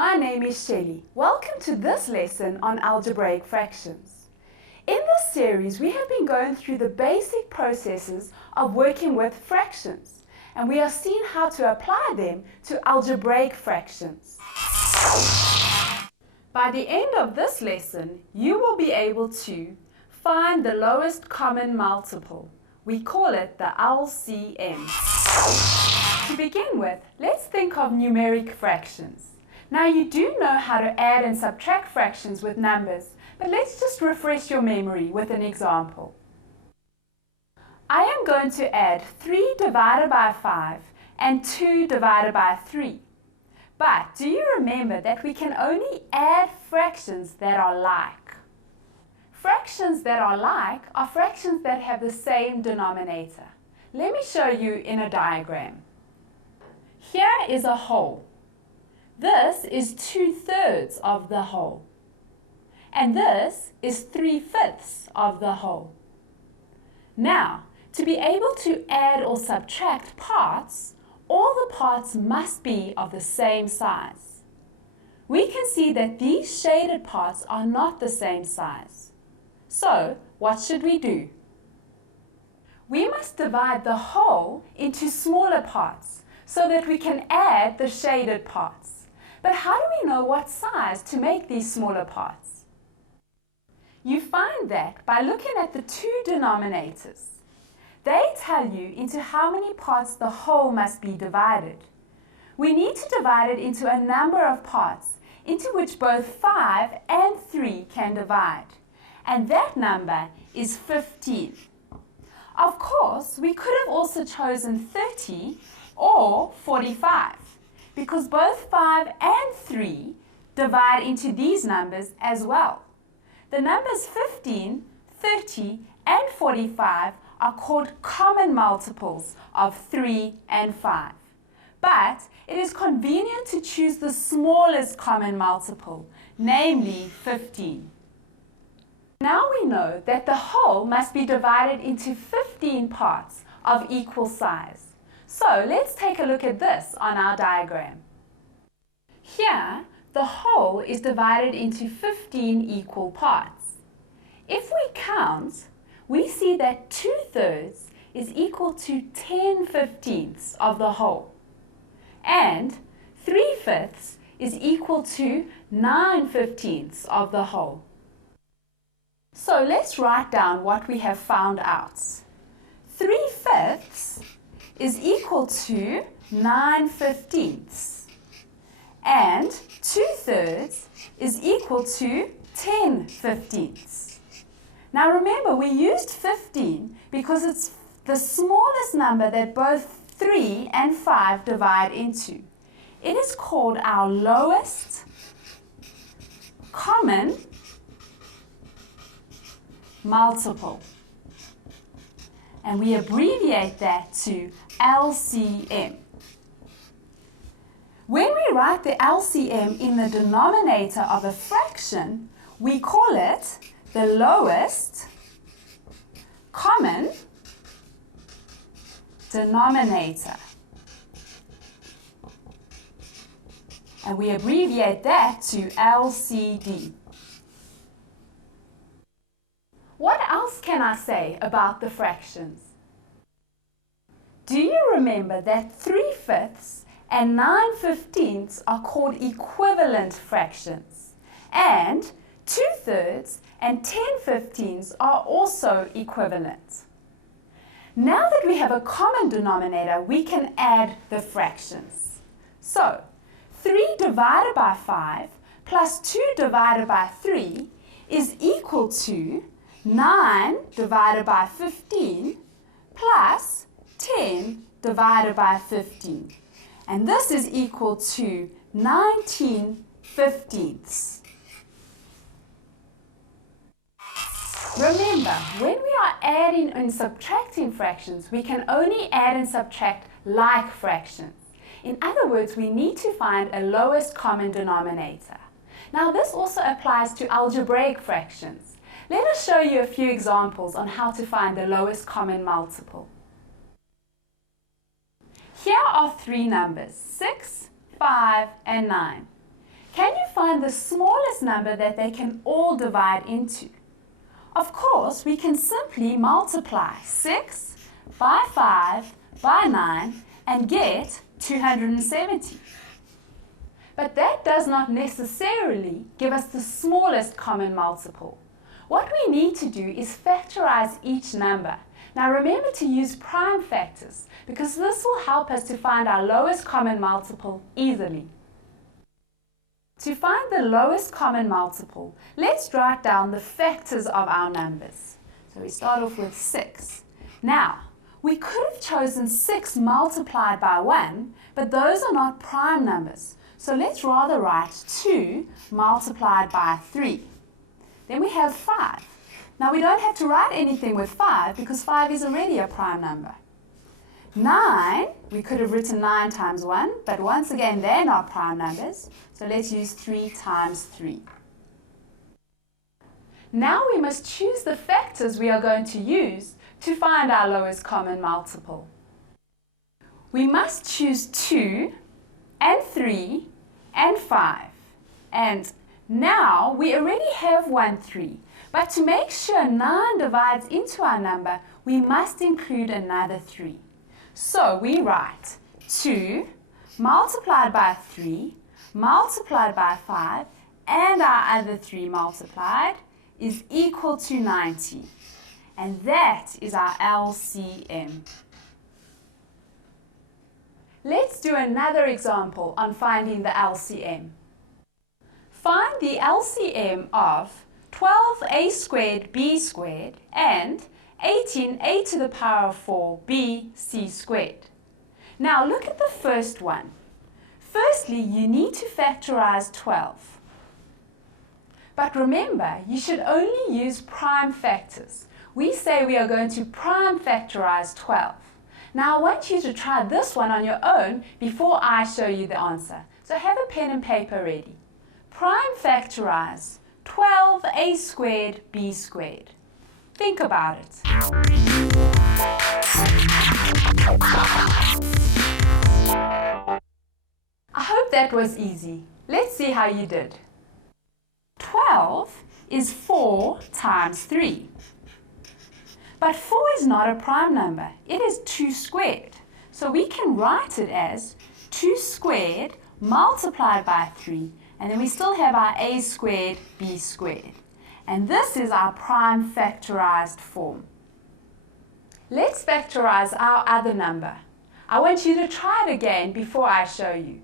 My name is Shelley. Welcome to this lesson on algebraic fractions. In this series, we have been going through the basic processes of working with fractions, and we are seeing how to apply them to algebraic fractions. By the end of this lesson, you will be able to find the lowest common multiple. We call it the LCM. To begin with, let's think of numeric fractions. Now you do know how to add and subtract fractions with numbers, but let's just refresh your memory with an example. I am going to add 3 divided by 5 and 2 divided by 3. But do you remember that we can only add fractions that are like? Fractions that are like are fractions that have the same denominator. Let me show you in a diagram. Here is a whole. This is 2/3 of the whole. And this is 3/5 of the whole. Now, to be able to add or subtract parts, all the parts must be of the same size. We can see that these shaded parts are not the same size. So, what should we do? We must divide the whole into smaller parts so that we can add the shaded parts. But how do we know what size to make these smaller parts? You find that by looking at the two denominators. They tell you into how many parts the whole must be divided. We need to divide it into a number of parts into which both 5 and 3 can divide. And that number is 15. Of course, we could have also chosen 30 or 45. Because both 5 and 3 divide into these numbers as well. The numbers 15, 30, and 45 are called common multiples of 3 and 5. But it is convenient to choose the smallest common multiple, namely 15. Now we know that the whole must be divided into 15 parts of equal size. So let's take a look at this on our diagram. Here, the whole is divided into 15 equal parts. If we count, we see that 2/3 is equal to 10/15 of the whole, and 3/5 is equal to 9/15 of the whole. So let's write down what we have found out. 3/5 is equal to 9/15, and 2/3 is equal to 10/15. Now remember, we used 15 because it's the smallest number that both 3 and 5 divide into. It is called our lowest common multiple. And we abbreviate that to LCM. When we write the LCM in the denominator of a fraction, we call it the lowest common denominator. And we abbreviate that to LCD. What else can I say about the fractions? Do you remember that 3/5 and 9/15 are called equivalent fractions? And 2/3 and 10/15 are also equivalent. Now that we have a common denominator, we can add the fractions. So, 3 divided by 5 plus 2 divided by 3 is equal to 9 divided by 15 plus 10 divided by 15. And this is equal to 19/15. Remember, when we are adding and subtracting fractions, we can only add and subtract like fractions. In other words, we need to find a lowest common denominator. Now, this also applies to algebraic fractions. Let us show you a few examples on how to find the lowest common multiple. Here are three numbers, 6, 5, and 9. Can you find the smallest number that they can all divide into? Of course, we can simply multiply 6 by 5 by 9 and get 270. But that does not necessarily give us the smallest common multiple. What we need to do is factorize each number. Now remember to use prime factors because this will help us to find our lowest common multiple easily. To find the lowest common multiple, let's write down the factors of our numbers. So we start off with 6. Now, we could have chosen 6 multiplied by 1, but those are not prime numbers. So let's rather write 2 multiplied by 3. Then we have 5. Now we don't have to write anything with 5 because 5 is already a prime number. 9, we could have written 9 times 1, but once again they're not prime numbers, so let's use 3 times 3. Now we must choose the factors we are going to use to find our lowest common multiple. We must choose 2 and 3 and 5, and now we already have 1 3, but to make sure 9 divides into our number, we must include another 3. So we write 2 multiplied by 3 multiplied by 5 and our other 3 multiplied is equal to 90. And that is our LCM. Let's do another example on finding the LCM. Find the LCM of 12a squared b squared and 18a to the power of 4 b c squared. Now look at the first one. Firstly, you need to factorize 12. But remember, you should only use prime factors. We say we are going to prime factorize 12. Now I want you to try this one on your own before I show you the answer. So have a pen and paper ready. Prime factorize 12a squared b squared. Think about it. I hope that was easy. Let's see how you did. 12 is 4 times 3. But 4 is not a prime number. It is 2 squared. So we can write it as 2 squared multiplied by 3. And then we still have our a squared b squared. And this is our prime factorized form. Let's factorize our other number. I want you to try it again before I show you.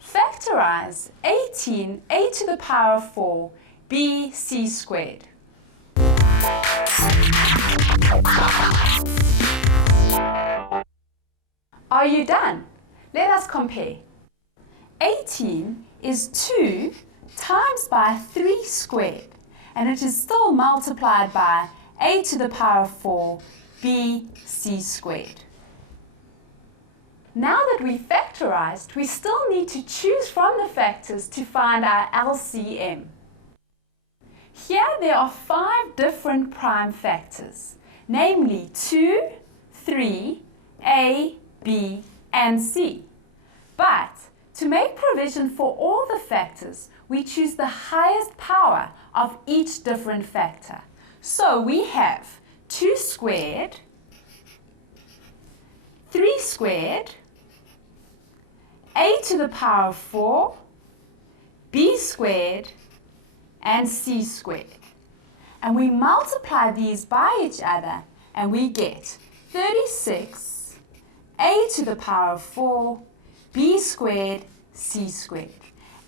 Factorize 18a to the power of 4 bc squared. Are you done? Let us compare. 18 is 2 times by 3 squared, and it is still multiplied by a to the power of 4 bc squared. Now that we've factorized, we still need to choose from the factors to find our LCM. Here there are 5 different prime factors, namely 2, 3, a, b, and c. But to make provision for all the factors, we choose the highest power of each different factor. So we have 2 squared, 3 squared, a to the power of 4, b squared, and c squared. And we multiply these by each other and we get 36 a to the power of 4 b squared c squared.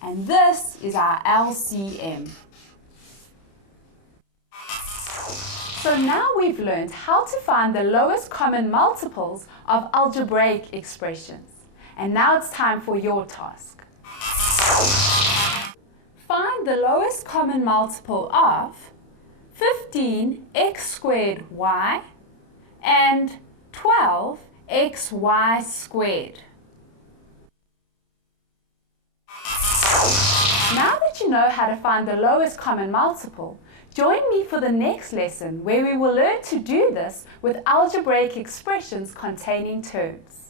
And this is our LCM. So now we've learned how to find the lowest common multiples of algebraic expressions. And now it's time for your task. Find the lowest common multiple of 15x squared y and 12xy squared. Now that you know how to find the lowest common multiple, join me for the next lesson where we will learn to do this with algebraic expressions containing terms.